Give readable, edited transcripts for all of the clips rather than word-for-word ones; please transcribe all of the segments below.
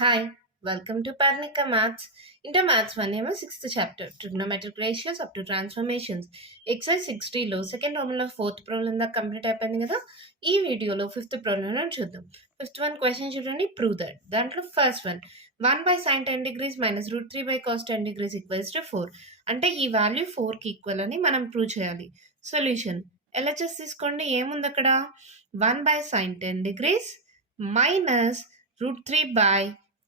Hi, welcome to Parnika Maths. Inter Maths 1 ఏమో 6th chapter trigonometric ratios up to transformations. Exercise 60 లో second problem లో fourth problem దాకా complete అయిపోయింది కదా. ఈ వీడియోలో ఫిఫ్త్ ప్రాబ్లం చూద్దాం. ఫిఫ్త్ వన్ క్వశ్చన్ చూడండి, ప్రూవ్ దట్. దాంట్లో first one 1 by sin 10 degrees minus root 3 by cos 10 degrees equals to 4. అంటే ఈ వాల్యూ 4కి ఈక్వల్ అని మనం ప్రూవ్ చేయాలి. సొల్యూషన్ LHS తీసుకోండి. ఏముంది అక్కడ? 1 by sin 10 degrees minus root 3 by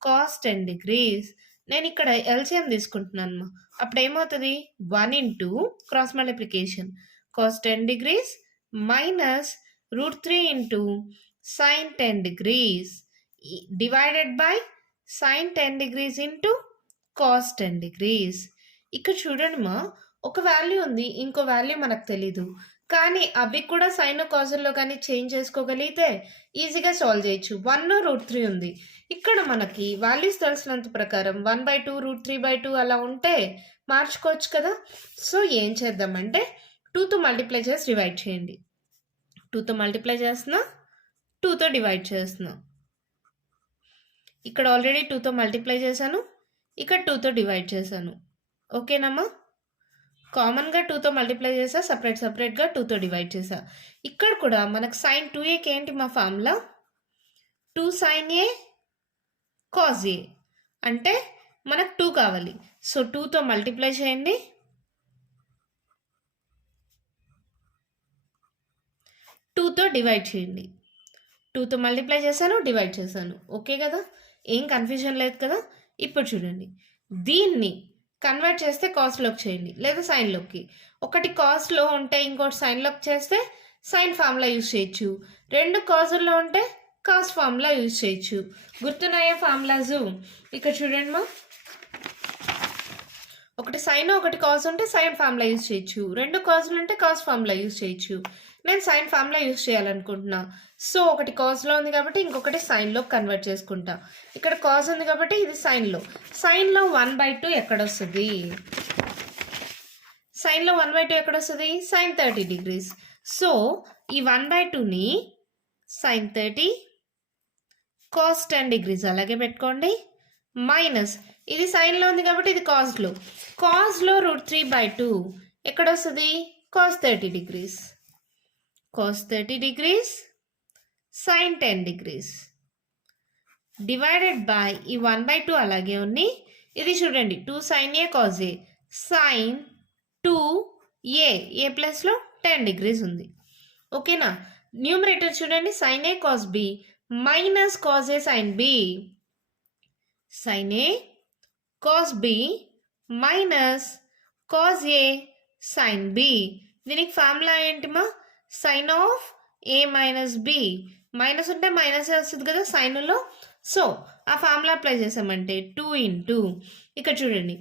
cos 10 degrees. నేను ఇక్కడ ఎల్సిఎం తీసుకుంటున్నాను. అప్పుడు ఏమవుతుంది? 1 into cross multiplication cos 10 degrees minus root 3 into sin 10 degrees divided by sin 10 degrees into cos 10 degrees. ఇక్కడ చూడండి ఒక వాల్యూ ఉంది, ఇంకో వాల్యూ మనకు తెలీదు. కానీ అవి కూడా సైన్ కాజల్లో కానీ చేంజ్ చేసుకోగలిగితే ఈజీగా సాల్వ్ చేయొచ్చు. 1 రూట్ 3 ఉంది. ఇక్కడ మనకి వాల్యూస్ తెలిసినంత ప్రకారం 1/2 రూట్ 3/2 అలా ఉంటే మార్చుకోవచ్చు కదా. సో ఏం చేద్దామంటే 2తో మల్టిప్లై చేసి డివైడ్ చేయండి. 2తో మల్టిప్లై చేస్తున్నా, 2తో డివైడ్ చేస్తున్నా. ఇక్కడ ఆల్రెడీ 2తో మల్టిప్లై చేశాను, ఇక్కడ 2తో డివైడ్ చేశాను. ఓకేనమ్మా? కామన్గా 2తో మల్టిప్లై చేసా, సపరేట్గా 2తో డివైడ్ చేసా. ఇక్కడ కూడా మనకు సైన్ 2aకి ఏంటి మా formula? 2 sin a cos a. అంటే మనకు 2 కావాలి. సో 2తో మల్టిప్లై చేయండి, 2తో డివైడ్ చేయండి. 2తో మల్టిప్లై చేశాను, డివైడ్ చేశాను. ఓకే కదా, ఏం కన్ఫ్యూజన్ లేదు కదా. ఇప్పుడు చూడండి, దీన్ని కన్వర్ట్ చేస్తే కాస్ట్లోకి చేయండి లేదా సైన్లోకి. ఒకటి కాస్ట్లో ఉంటే ఇంకోటి సైన్లోకి చేస్తే సైన్ ఫార్ములా యూజ్ చేయొచ్చు. రెండు కాజుల్లో ఉంటే కాస్ ఫార్ములా యూజ్ చేయొచ్చు. గుర్తున్నాయే ఫార్ములాస్? ఇక్కడ చూడండి ఒకటి సైన్ ఒకటి కాస్ ఉంటే సైన్ ఫార్ములా యూజ్ చేయొచ్చు. రెండు కాజులు ఉంటే కాస్ ఫార్ములా యూజ్ చేయొచ్చు. నేను సైన్ ఫార్ములా యూజ్ చేయాలనుకుంటున్నా. సో ఒకటి కాస్లో ఉంది కాబట్టి ఇంకొకటి సైన్లో కన్వర్ట్ చేసుకుంటా. ఇక్కడ కాస్ ఉంది కాబట్టి ఇది సైన్లో. సైన్లో 1/2 ఎక్కడొస్తుంది? సైన్లో 1/2 ఎక్కడొస్తుంది? Sine 30 degrees. సో ఈ 1/2ని సైన్ 30 కాస్ 10 degrees అలాగే పెట్టుకోండి. మైనస్ ఇది సైన్లో ఉంది కాబట్టి ఇది కాస్లో. కాస్లో రూట్ 3/2 ఎక్కడొస్తుంది? Cos 30 degrees. cos 30 degrees sin 10 degrees divided by ఈ 1/2 అలాగే ఉంది. ఇది చూడండి 2 sin a cos a sin 2a a ప్లస్లో 10 degrees ఉంది. ఓకేనా? న్యూమరేటర్ చూడండి, sin a cos b minus cos a sin b. sin a cos b minus cos a sin b. దీనికి ఫార్ములా ఏంటిమా? Sine of A minus B. Minus ఉంటే minus వస్తుంది కదా సైన్లో. సో ఆ ఫార్ములా అప్లై చేసామంటే 2 ఇంటూ ఇక్కడ చూడండి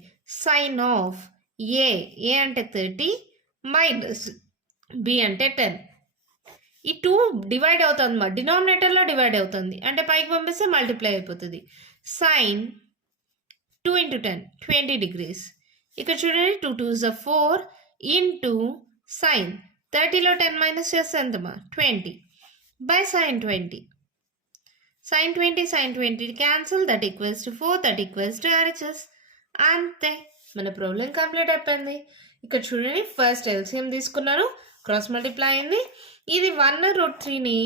సైన్ ఆఫ్ ఏ అంటే 30 మైనస్ బి అంటే 10. ఈ 2 డివైడ్ అవుతుంది మా డినామినేటర్లో డివైడ్ అవుతుంది అంటే పైకి పంపిస్తే మల్టిప్లై అయిపోతుంది. Sine 2 into 10 20 degrees. ఇక్కడ చూడండి 2 2s are 4 ఇంటూ సైన్ 30లో 10 మైనస్ చేస్తే ఎంతమా? 20 by sine 20. Sine 20 cancel, that equals to 4, that equals to RHS. అంతే, మన ప్రాబ్లం కంప్లీట్ అయిపోయింది. ఇక్కడ చూడండి, ఫస్ట్ ఎల్సిఎం తీసుకున్నాను, క్రాస్ మల్టిప్లై అయింది. ఇది 1 రూట్ 3ని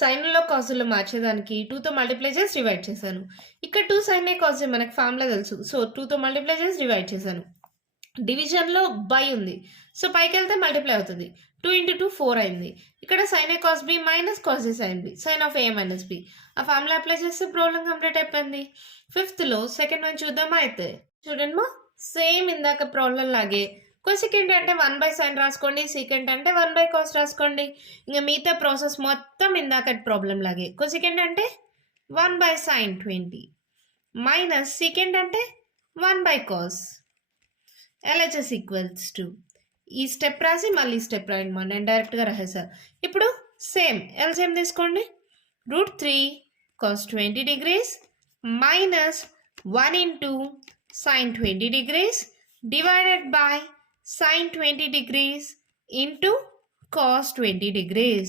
సైన్లో కాజుల్లో మార్చేదానికి 2తో మల్టిప్లై చేసి డివైడ్ చేశాను. ఇక్కడ 2 sin a cos a మనకు ఫార్ములా తెలుసు. సో 2తో మల్టిప్లై చేసి డివైడ్ చేశాను. డివిజన్లో బై ఉంది, సో పైకి వెళ్తే మల్టిప్లై అవుతుంది. 2 ఇంటూ 2 4 అయింది. ఇక్కడ sine A cos B minus cos A sine B, sine of A minus B. ఆ ఫార్ములా అప్లై చేస్తే ప్రాబ్లం కంప్లీట్ అయిపోయింది. ఫిఫ్త్లో సెకండ్ వన్ చూద్దామా? అయితే చూడండి మా, సేమ్ ఇందాక ప్రాబ్లం లాగే కొసెకెంట్ అంటే 1/sin రాసుకోండి, సీకెంట్ అంటే 1/cos రాసుకోండి. ఇంకా మిగతా ప్రాసెస్ మొత్తం ఇందాక ప్రాబ్లం లాగే. కొసెకెంట్ అంటే 1/sin 20 మైనస్ సీకెంట్ అంటే 1/cos. LHS ఈక్వల్స్ టు ఈ స్టెప్ రాసి మళ్ళీ స్టెప్ రాయండి మా, నేను డైరెక్ట్గా రాసేసా. ఇప్పుడు సేమ్ ఎల్సిఎం తీసుకోండి. Root 3 cos 20 degrees minus 1 into sin 20 degrees divided by sin 20 degrees into cos 20 degrees.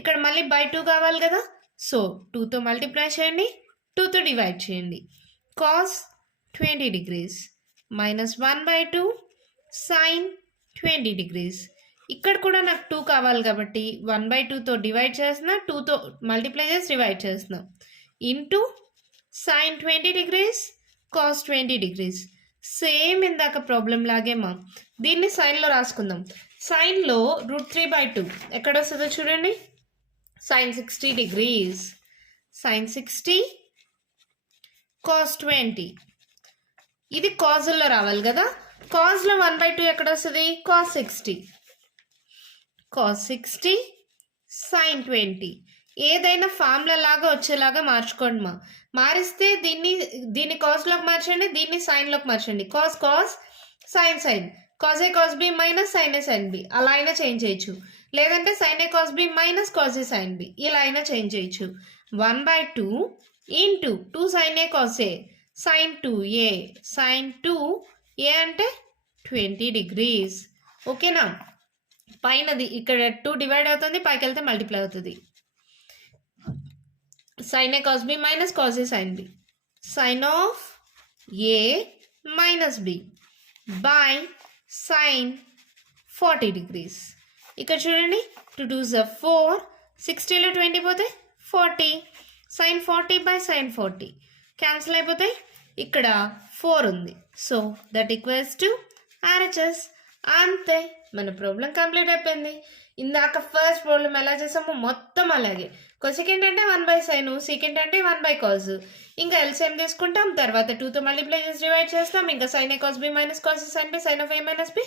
ఇక్కడ మళ్ళీ బై 2 కావాలి కదా, సో 2తో మల్టిప్లై చేయండి, 2తో డివైడ్ చేయండి. Cos 20 degrees minus 1/2 sine 20 degrees. ఇక్కడ కూడా నాకు 2 కావాలి కాబట్టి 1/2తో డివైడ్ చేస్తున్నా, 2తో మల్టిప్లై చేసి డివైడ్ చేస్తున్నా. Into sine 20 degrees cos 20 degrees. Same ఇందాక ప్రాబ్లం లాగేమా. దీన్ని సైన్లో రాసుకుందాం. సైన్లో √3/2 ఎక్కడ వస్తుందో చూడండి. Sine 60 degrees, sine 60 cos 20. ఇది కాజుల్లో రావాలి కదా. కాజ్లో 1/2 ఎక్కడ వస్తుంది? కాస్ 60. Cos 60 sine 20. ఏదైనా ఫార్ములా లాగా వచ్చేలాగా మార్చుకోండి మా. మారిస్తే దీన్ని కాస్లోకి మార్చండి, దీన్ని సైన్లోకి మార్చండి. Cos cos sine sine, cos A cos B minus sine A sine B, అలా అయినా చేంజ్ చేయొచ్చు. లేదంటే sine A cos B minus cos A sine B, ఇలా అయినా చేంజ్ చేయొచ్చు. 1/2 into 2 sine A cos A sine 2a, sine 2a అంటే 20 degrees. ఓకేనా. పైనది ఇక్కడ 2 డివైడ్ అవుతుంది, పైకి వెళ్తే మల్టిప్లై అవుతుంది. Sine A cos B minus cos A sine B, sine of A minus B by sine 40 degrees. ఇక్కడ చూడండి, 2 2s are 4, 60లో 20 పోతే 40, సైన్ 40 బై సైన్ 40 క్యాన్సిల్ అయిపోతాయి. ఇక్కడ 4 ఉంది. So that equals to RHS. అంతే, మన ప్రాబ్లం కంప్లీట్ అయిపోయింది. ఇందాక ఫస్ట్ ప్రాబ్లం ఎలా చేసామో మొత్తం అలాగే. కొసెకెంట్ అంటే 1/sin, సీకెంట్ అంటే 1/cos. ఇంకా ఎల్సిఎం తీసుకుంటాం, తర్వాత 2తో మల్టిప్లై చేసి డివైడ్ చేస్తాం. ఇంకా sin a cos b minus cos a sin b, sin of a minus b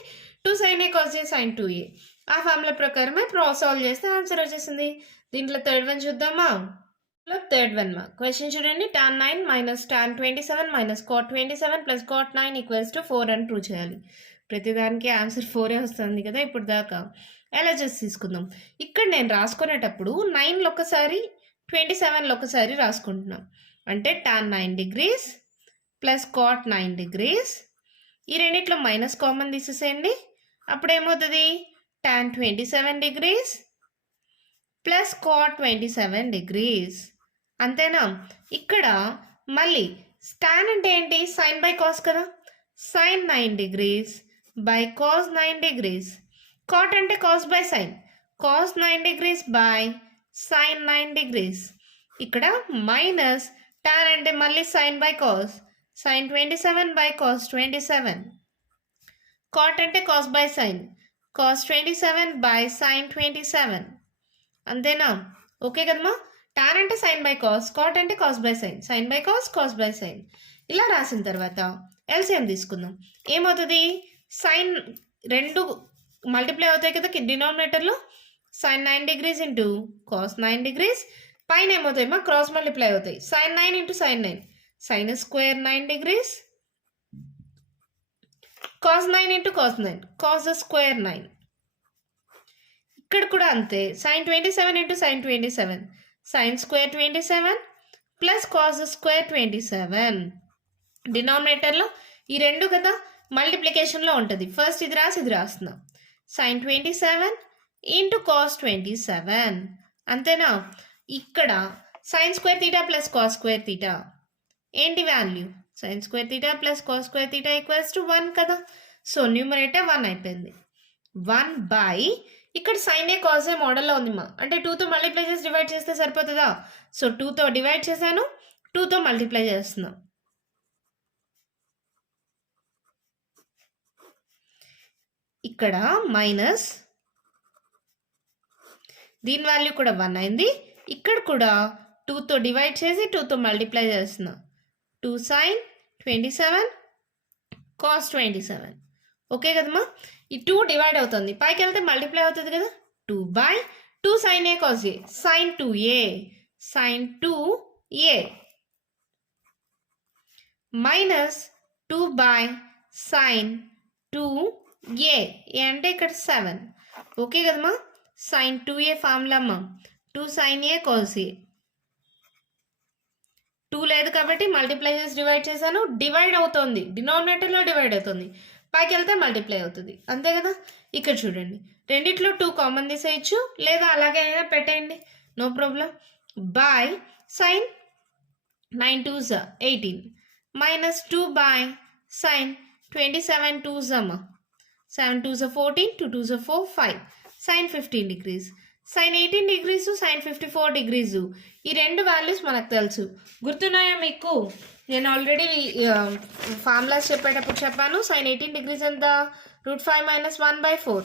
2 sin a cos a sin 2a. ఆ ఫార్ములా ప్రకారమే సాల్వ్ చేస్తే ఆన్సర్ వచ్చేసింది. దీంట్లో థర్డ్ వన్ చూద్దామా. థర్డ్ వన్ మా క్వశ్చన్ చూడండి. tan 9 minus tan 27 minus cot 27 plus cot 9 equals to 4 అని prove చేయాలి. ప్రతిదానికి ఆన్సర్ 4 వస్తుంది కదా ఇప్పుడు దాకా. ఎలా చేసి తీసుకుందాం. ఇక్కడ నేను రాసుకునేటప్పుడు 9లో ఒకసారి 27లో ఒకసారి రాసుకుంటున్నాం. అంటే tan 9 degrees plus cot 9 degrees. ఈ రెండిట్లో మైనస్ కామన్ తీసేసేయండి. అప్పుడు ఏమవుతుంది? tan 27 degrees plus cot 27 degrees. అంతేనా. ఇక్కడ మళ్ళీ tan అంటే ఏంటి? సైన్ బై కాస్ కదా. Sine 9 degrees by cos 9 degrees. cot అంటే cos by sine, cos 9 degrees by sine 9 degrees. ఇక్కడ మైనస్ tan అంటే మళ్ళీ sine by cos, sine 27 by cos 27. cot అంటే cos by sine, cos 27 by sine 27. అంతేనా. Okay కదమ్మా. tan అంటే sine by cos, cot అంటే cos by sine, sine by cos, cos by sine. ఇలా రాసిన తర్వాత ఎల్సిఎం తీసుకుందాం. ఏమవుతుంది? సైన్ 2 మల్టిప్లై అవుతాయి కదా డినామినేటర్లో. Sine 9 degrees into cos 9 degrees. పైన ఏమవుతాయి మా? క్రాస్ మల్టిప్లై అవుతాయి. Sine 9 into sine 9, sine square 9 degrees. Cos 9 into cos 9, cos square 9. ఇక్కడ కూడా అంతే. Sine 27 into sine 27, sine square 27 plus cos square 27. డినామినేటర్లో ఈ రెండు కదా మల్టిప్లికేషన్లో ఉంటుంది. ఫస్ట్ ఇది రాసి ఇది రాస్తున్నా. Sine 27 into cos 27. అంతేనా. ఇక్కడ sine square theta plus cos square theta ఏంటి value? Sine square theta plus cos square theta equals to 1 కదా. సో న్యూమరేటర్ 1 అయిపోయింది. 1 బై ఇక్కడ సైన్ ఏ కాస్ ఏ మోడల్లో ఉంది మా. అంటే 2తో మల్టిప్లై చేసి డివైడ్ చేస్తే సరిపోతుందా? సో 2తో డివైడ్ చేశాను, 2తో మల్టిప్లై చేస్తున్నా. ఇక్కడ మైనస్, దీని వాల్యూ కూడా 1 అయింది. ఇక్కడ కూడా 2తో డివైడ్ చేసి 2తో మల్టిప్లై చేస్తున్నా. 2 సైన్ 27 కాస్ 27. ఓకే కదమ్మా. ఈ 2 డివైడ్ అవుతుంది, పైకి వెళ్తే మల్టిప్లై అవుతుంది కదా. 2 by 2 sine A cos A, sine 2a, sine 2a minus 2 by sine 2a. A అంటే ఇక్కడ 7. ఓకే కదమ్మా. సైన్ 2a ఫార్ములా అమ్మా. 2 సైన్ ఏ కాస్ ఏ. 2 లేదు కాబట్టి మల్టిప్లై చేసి డివైడ్ చేశాను. డివైడ్ అవుతుంది, డినామినేటర్లో డివైడ్ అవుతుంది, పైకి వెళ్తే మల్టిప్లై అవుతుంది. అంతే కదా. ఇక్కడ చూడండి, రెండిట్లో 2 కామన్ తీసేయచ్చు, లేదా అలాగే అయినా పెట్టేయండి, no problem. By sine 9 2s 18, minus 2 by sin 27 2s 7 2s are 14, 2 2s are 4, 5. Sin 15 degrees. Sin 18 degrees, sin 54 degrees. ఈ రెండు వాల్యూస్ మనకు తెలుసు. గుర్తున్నాయా మీకు? నేను ఆల్రెడీ ఫార్ములాస్ చెప్పేటప్పుడు చెప్పాను. sin 18 degrees ఎంత? √5 minus 1/4.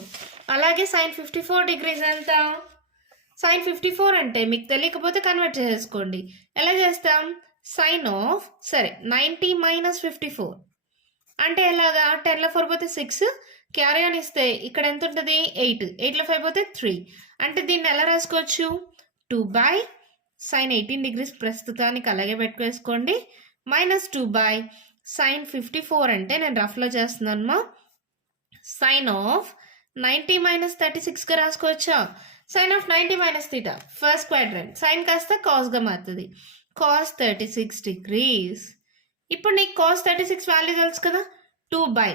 అలాగే sin 54 degrees ఎంత? sin 54 అంటే మీకు తెలియకపోతే కన్వర్ట్ చేసుకోండి. ఎలా చేస్తాం? sin ఆఫ్ 90 minus 54 అంటే ఎలాగా? 10లో 4 పోతే 6, క్యారీ ఆన్ ఇస్తే ఇక్కడ ఎంత ఉంటుంది? 8, 8లో 5 పోతే 3. అంటే దీన్ని ఎలా రాసుకోవచ్చు? 2 by sin 18 degrees ప్రస్తుతానికి అలాగే పెట్టుకేసుకోండి, minus 2 by sin 54 అంటే నేను రఫ్లో చేస్తున్నాను. sin ఆఫ్ 90 minus 36గా రాసుకోవచ్చా? sin of 90 minus theta first quadrant, sine కాస్త కాస్గా మారుతుంది, cos 36 degrees. ఇప్పుడు నీకు cos 36 వాల్యూ తెలుసు కదా? 2 by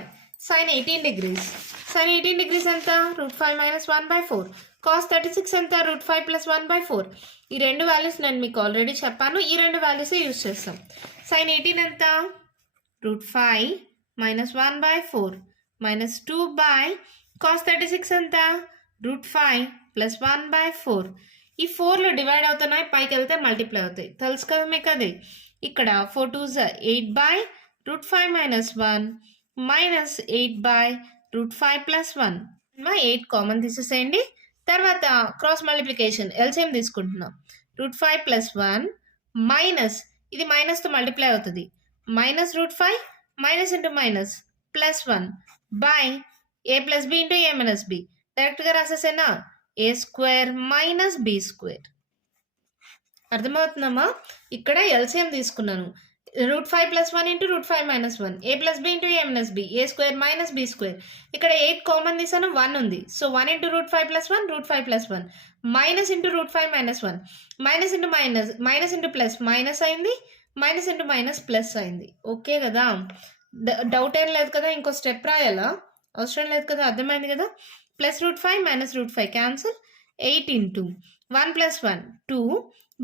sin 18 degrees. sin 18 degrees ఎంత? √5 minus 1/4. cos 36 ఎంత? √5 plus 1/4. ఈ రెండు వాల్యూస్ నేను మీకు ఆల్రెడీ చెప్పాను. ఈ రెండు వాల్యూస్ యూజ్ చేస్తాం. sin 18 ఎంత? √5 minus 1/4 minus 2 by cos 36 ఎంత? √5 plus 1/4. ఈ 4లో డివైడ్ అవుతున్నాయి, పైకి వెళ్తే మల్టిప్లై అవుతాయి, తెలుసు కదా మీకు అది. ఇక్కడ 4 2s 8 by √5 minus 1 minus 8 by √5 plus 1. 8 common తీసేసేయండి. తర్వాత క్రాస్ మల్టిప్లికేషన్ ఎల్సిఎం తీసుకుంటున్నాం. √5 plus 1 మైనస్, ఇది మైనస్తో మల్టిప్లై అవుతుంది, minus √5 minus into minus plus 1 by a plus b into a minus b. డైరెక్ట్గా రాసేసేనా? a square minus b square. అర్థమవుతుందమ్మా? ఇక్కడ ఎల్సిఎం తీసుకున్నాను. √5 plus 1 into √5 minus 1, a plus b into a minus b, a square minus b square. ఇక్కడ 8 common తీసాను, 1 ఉంది, so 1 into √5 plus 1, √5 plus 1 minus into √5 minus 1, minus into minus, minus into plus minus అయింది, minus into minus plus అయింది. Okay కదా? Doubt ఏం లేదు కదా? ఇంకో స్టెప్ రాయాలా? అవసరం లేదు కదా? అర్థమైంది కదా? Plus √5 minus √5 cancel, 8 into 1 plus 1 2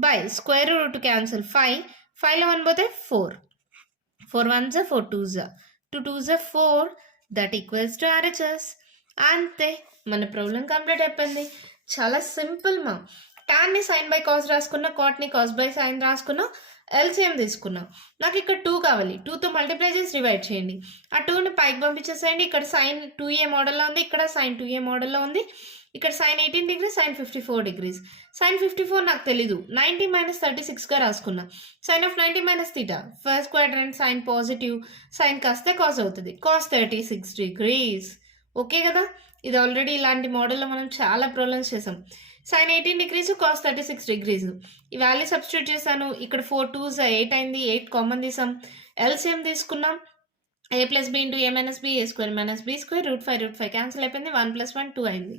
by square root cancel 5, 5లో 1 పోతే 4, 4 1s 4 2s 2 2s 4, that equals to RHS. అంతే, మన ప్రాబ్లం కంప్లీట్ అయిపోయింది. చాలా సింపుల్ మా. టాన్ని సైన్ బై కాస్ రాసుకున్నా, కాట్ని కాస్ బై సైన్ రాసుకున్నా, ఎల్సిఎం తీసుకున్నాం. నాకు ఇక్కడ 2 కావాలి, 2తో మల్టిప్లై చేసి డివైడ్ చేయండి. ఆ 2ని పైకి పంపించేసేయండి. ఇక్కడ సైన్ 2a మోడల్లో ఉంది, ఇక్కడ సైన్ 2a మోడల్లో ఉంది. ఇక్కడ sin 18 degrees, sin 54 degrees. sin 54 నాకు తెలీదు, 90 minus 36గా రాసుకున్నా. sin of 90 minus theta first quadrant, sine positive, sine కాస్తే కాస్ అవుతుంది, cos 36 degrees. ఓకే కదా? ఇది ఆల్రెడీ ఇలాంటి మోడల్లో మనం చాలా ప్రాబ్లమ్స్ చేసాం. sin 18 degrees, cos 36 degrees. ఈ వాల్యూ సబ్స్టిట్యూట్ చేశాను. ఇక్కడ 4 2s 8 అయింది, 8 కామన్ తీసాం, ఎల్సిఎం తీసుకున్నాం. a plus b into a minus b, a square minus b square, √5 cancel అయిపోయింది, 1 plus 1 2 అయింది,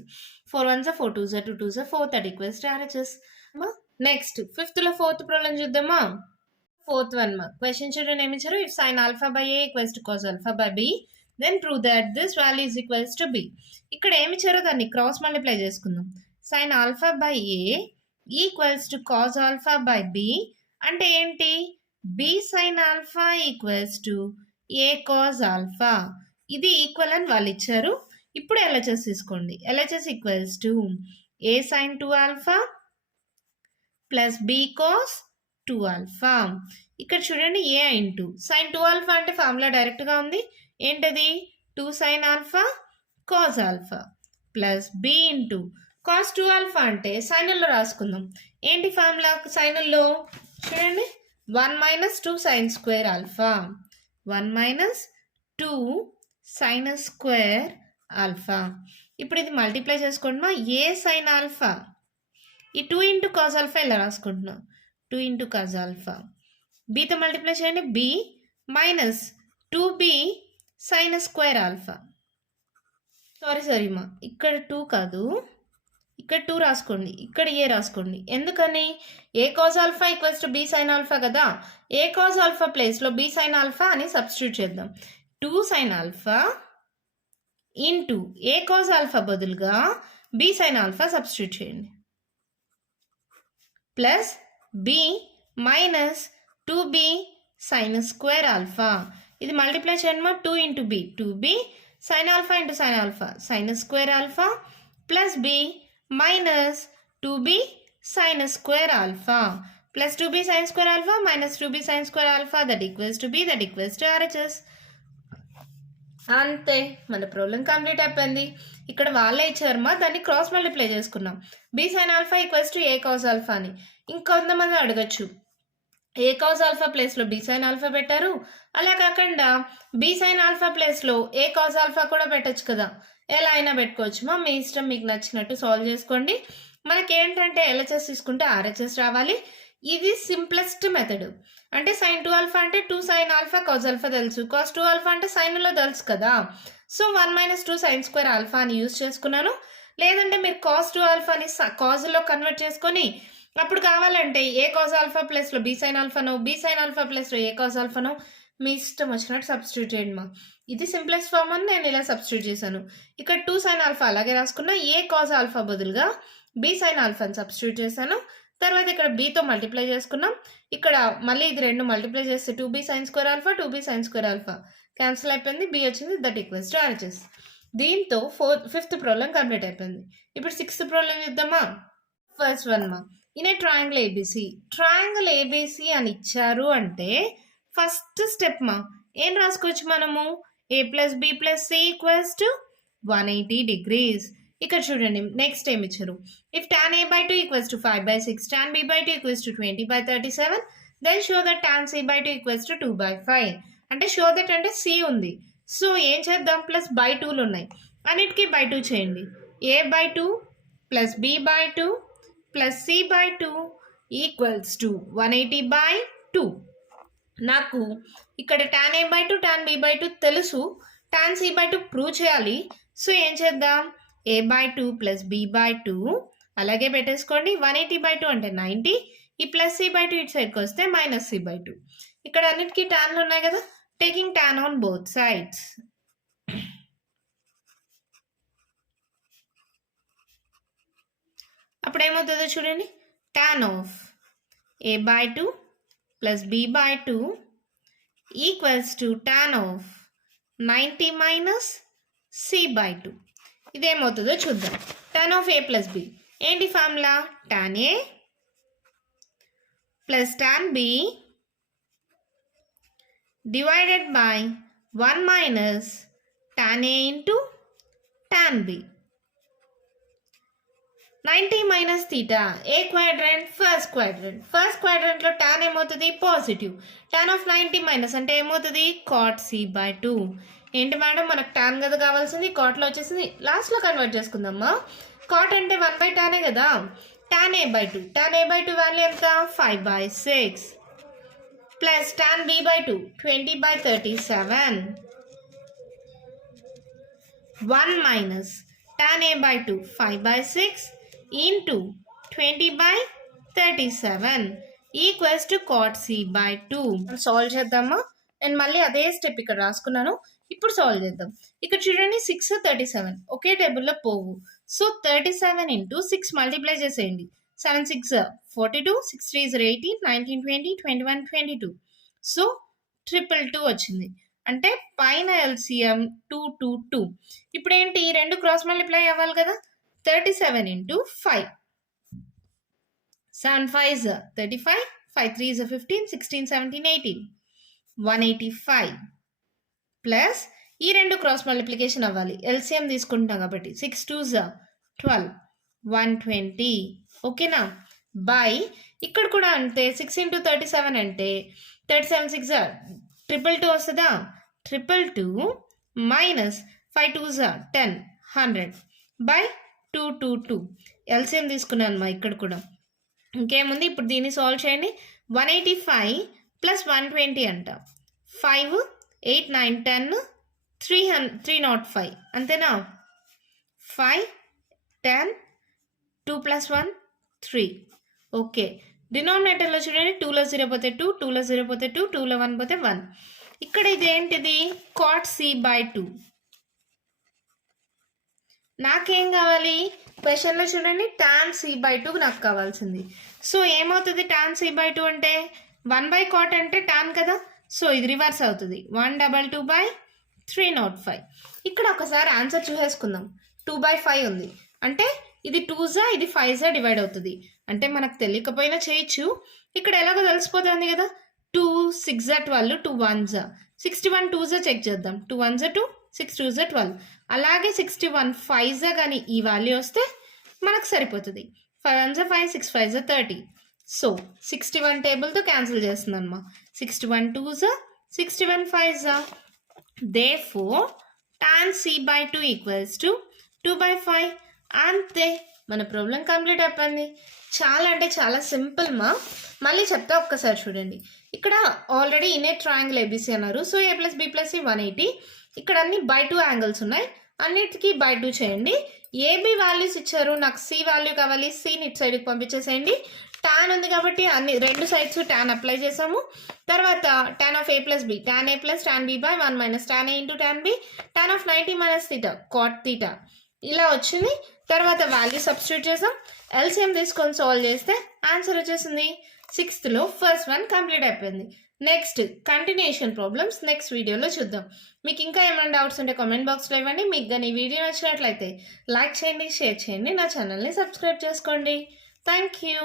4 1s 4 2s 2 2s 4, that equals to RHS. Next 5th fourth problem చూద్దామా? 4th one మా question చూడండి ఏమి ఇచ్చారు. If sin alpha by a equals to cos alpha by b, then prove that this value is equals to b. ఇక్కడ ఏమి ఇచ్చారో దాన్ని cross multiply చేసుకుందాం. sin alpha by a equals to cos alpha by b అంటే ఏంటి? b sin alpha equals to a cos alpha. ఇది equal అని వాళ్ళు ఇచ్చారు. ఇప్పుడు LHS తీసుకోండి. LHS equals to a sin 2 alpha plus b cos 2 alpha. ఇక్కడ చూడండి a ఇంటూ sin 2 alpha అంటే ఫార్ములా డైరెక్ట్గా ఉంది. ఏంటది? 2 sin alpha cos alpha plus b into cos 2 alpha అంటే సైనుల్లో రాసుకుందాం. ఏంటి ఫార్ములా సైనుల్లో? చూడండి, 1 minus 2 sin square alpha, 1 minus 2 sin square alpha. ఇప్పుడు ఇది మల్టిప్లై చేసుకోండి మా. ఏ sin alpha, ఈ 2 ఇంటూ cos alpha ఇలా రాసుకుంటున్నాం, 2 ఇంటూ cos alpha. బీతో మల్టిప్లై చేయండి, b minus 2b sin square alpha. Sorry మా, ఇక్కడ 2 కాదు, ఇక్కడ 2 రాసుకోండి, ఇక్కడ ఏ రాసుకోండి. ఎందుకని? A cos alpha equals to b sin alpha కదా. ఏ cos alpha ప్లేస్లో b sin alpha అని సబ్స్టిట్యూట్ చేద్దాం. 2 sin alpha into a cos alpha బదులుగా b sin alpha సబ్స్టిట్యూట్ చేయండి, plus b minus 2b sine square alpha. ఇది multiply చేయడమా 2 into b 2b sine alpha into sine alpha sine square alpha plus b minus 2b sine square alpha plus 2b sine square alpha minus 2b sine square alpha that equals to be that equals to RHS. అంతే, మన problem complete అయిపోయింది. ఇక్కడ వాళ్ళే ఇచ్చారమ్మా, దాన్ని cross multiply చేసుకున్నాం. B sine alpha equals to A cos alpha అని. ఇంకొంతమంది అడగచ్చు, ఏ కాస్ ఆల్ఫా ప్లేస్లో బి సైన్ ఆల్ఫా పెట్టారు, అలా కాకుండా బి సైన్ ఆల్ఫా ప్లేస్లో ఏ కాస్ ఆల్ఫా కూడా పెట్టచ్చు కదా. ఎలా అయినా పెట్టుకోవచ్చు మా, మీ ఇష్టం, మీకు నచ్చినట్టు సాల్వ్ చేసుకోండి. మనకి ఏంటంటే LHS తీసుకుంటే RHS రావాలి. ఇది సింప్లెస్ట్ మెథడ్. అంటే సైన్ 2 ఆల్ఫా అంటే 2 సైన్ ఆల్ఫా కాస్ ఆల్ఫా తెలుసు, కాస్ 2 ఆల్ఫా అంటే సైన్లో తెలుసు కదా. సో 1 - 2 సైన్ స్క్వేర్ ఆల్ఫా అని యూజ్ చేసుకున్నాను. లేదంటే మీరు కాస్ 2 ఆల్ఫాని కాజుల్లో కన్వర్ట్ చేసుకొని అప్పుడు కావాలంటే ఏ కాస్ ఆల్ఫా ప్లస్లో బి సైన్ ఆల్ఫానో, బి సైన్ ఆల్ఫా ప్లస్లో ఏ కాస్ ఆల్ఫానో మీ ఇష్టం వచ్చినట్టు సబ్స్టిట్యూట్ చేయండి మా. ఇది సింప్లెస్ట్ ఫామ్ అని నేను ఇలా సబ్స్టిట్యూట్ చేశాను. ఇక్కడ 2 సైన్ ఆల్ఫా అలాగే రాసుకున్నా, ఏ కాస్ ఆల్ఫా బదులుగా బి సైన్ ఆల్ఫాని సబ్స్టిట్యూట్ చేశాను. తర్వాత ఇక్కడ బీతో మల్టిప్లై చేసుకున్నాం. ఇక్కడ మళ్ళీ ఇది రెండు మల్టిప్లై చేస్తే 2b sine square alpha 2b sine square alpha cancel అయిపోయింది, బి వచ్చింది, దట్ ఈక్వల్స్ టు RHS. దీంతో ఫిఫ్త్ ప్రాబ్లం కంప్లీట్ అయిపోయింది. ఇప్పుడు సిక్స్త్ ప్రాబ్లం చూద్దామా. ఫస్ట్ వన్ మా, in a triangle ABC. Triangle ABC అని ఇచ్చారు అంటే ఫస్ట్ స్టెప్ మా ఏం రాసుకోవచ్చు మనము, a + b + c equals to 180 degrees. ఇక్కడ చూడండి నెక్స్ట్ ఏం ఇచ్చారు, if tan a/2 equals to 5/6 tan b/2 equals to 20/37 then show that tan c/2 equals to 2/5. అంటే షో దట్ అంటే c ఉంది, సో ఏం చేద్దాం, ప్లస్ బై 2లు ఉన్నాయి, అన్నిటికీ బై 2 చేయండి. a/2 plus b/2 plus c/2 equals to 180/2. నాకు ఇక్కడ tan a/2 tan b/2 తెలుసు, tan c/2 ప్రూవ్ చేయాలి. సో ఏం చేద్దాం, a/2 ప్లస్ b/2 అలాగే పెట్టేసుకోండి. 180/2 అంటే 90, ఈ ప్లస్ c/2 ఇటు సైడ్కి వస్తే మైనస్ c/2. ఇక్కడ అన్నిటికీ టాన్లు ఉన్నాయి కదా, taking tan on both sides. అప్పుడు ఏమవుతుందో చూడండి, tan of a/2 plus b/2 equals to tan of 90 minus c/2. ఇదేమవుతుందో చూద్దాం. tan of a plus b ఏంటి formula, tan a plus tan b divided by 1 minus tan a into tan b. 90 minus theta, ఏ quadrant, first quadrant. First క్వాడ్రంట్లో tan ఏమవుతుంది, positive. tan of 90 minus అంటే ఏమవుతుంది, cot c/2. ఏంటి madam, మనకు tan కదా కావాల్సింది, కాట్లో వచ్చేసింది, లాస్ట్లో కన్వర్ట్ చేసుకుందామా. కాట్ అంటే 1/tan కదా, tan a/2 tan a/2 value ఎంత, 5/6 plus tan b/2 20/37 1 minus tan a/2 5/6 into 20/37 equals to cot c/2. Solve చేద్దామా. నేను మళ్ళీ అదే స్టెప్ ఇక్కడ రాసుకున్నాను, ఇప్పుడు సాల్వ్ చేద్దాం. ఇక్కడ చూడండి 6 37 ఒకే టేబుల్లో పోవు. సో 37 ఇంటూ 6 మల్టిప్లై చేసేయండి. 7 6 42 6 3 18 19 20 21 22. సో 222 వచ్చింది, అంటే పైన LCM 222. ఇప్పుడు ఏంటి, రెండు క్రాస్ మల్టిప్లై అవ్వాలి కదా. 37 ఇంటూ 5 7 5 35 5 3 15 16 17 18 185 ప్లస్ ఈ రెండు క్రాస్ మల్టిప్లికేషన్ అవ్వాలి, LCM తీసుకుంటున్నాం కాబట్టి 6 2 12 120. ఓకేనా, బై ఇక్కడ కూడా అంతే 6 ఇంటూ 37 అంటే 37 6 222 వస్తుందా, 222 మైనస్ 5 2 10 100 బై 222. LCM తీసుకున్నాను మా ఇక్కడ కూడా. ఇంకేముంది, ఇప్పుడు దీన్ని సాల్వ్ చేయండి. 185 ప్లస్ 120 అంట, 5 8 9 10 305 అంతేనా. 5 10 2 + 1 3. ఓకే, డినామినేటర్లో చూడండి 2లో 0 పోతే 2 2లో 0 పోతే 2 2లో 1 పోతే 1. ఇక్కడ ఇది ఏంటిది, cot c/2. నాకేం కావాలి, క్వశ్చన్లో చూడండి tan c/2 నాకు కావాల్సింది. సో ఏమవుతుంది tan c/2 అంటే 1/cot అంటే tan కదా, సో ఇది రివర్స్ అవుతుంది 122/305. ఇక్కడ ఒకసారి ఆన్సర్ చూసేసుకుందాం. 2/5 ఉంది అంటే ఇది 2జా ఇది 5జా డివైడ్ అవుతుంది అంటే మనకు తెలియకపోయినా చేయొచ్చు. ఇక్కడ ఎలాగో తెలిసిపోతుంది కదా, 2 6జా 12 2 1జా 61 2జా చెక్ చేద్దాం. 2 1జా 2 6 2జా 12. అలాగే 61 5జా కానీ ఈ వాల్యూ వస్తే మనకు సరిపోతుంది. 5 1జా 5 6 5జా 30. సో 61 టేబుల్తో క్యాన్సిల్ చేస్తుందమ్మా. 61 2జా 61 5జా. Therefore tan c/2 equals to 2/5. అంతే, మన ప్రాబ్లం కంప్లీట్ అయిపోయింది. చాలా అంటే చాలా సింపుల్ మా. మళ్ళీ చెప్తా ఒక్కసారి చూడండి. ఇక్కడ already in a triangle ABC అన్నారు. So a + b + c 180. ఇక్కడ అన్ని by2 యాంగిల్స్ ఉన్నాయి, అన్నిటికీ by2 చేయండి. ఏబి వాల్యూస్ ఇచ్చారు, నాకు సి వాల్యూ కావాలి, సిని ఇటు సైడ్కి పంపించేసేయండి. tan ఉంది కాబట్టి అన్ని రెండు సైడ్స్ tan అప్లై చేసాము. తర్వాత tan of a + b tan a + tan b/1 - tan a × tan b tan of 90 - θ cot θ ఇలా వచ్చింది. తర్వాత వాల్యూ సబ్స్టిట్యూట్ చేసాం, ఎల్సిఎం తీసుకొని సాల్వ్ చేస్తే ఆన్సర్ వచ్చేసింది. 6th ఫస్ట్ వన్ కంప్లీట్ అయిపోయింది. నెక్స్ట్ కంటిన్యూషన్ ప్రాబ్లమ్స్ నెక్స్ట్ వీడియోలో చూద్దాం. మీకు ఇంకా ఏమైనా డౌట్స్ ఉంటే కామెంట్ బాక్స్లో ఇవ్వండి. మీకు కానీ ఈ వీడియో నచ్చినట్లయితే లైక్ చేయండి, షేర్ చేయండి, నా ఛానల్ని సబ్స్క్రైబ్ చేసుకోండి. Thank you.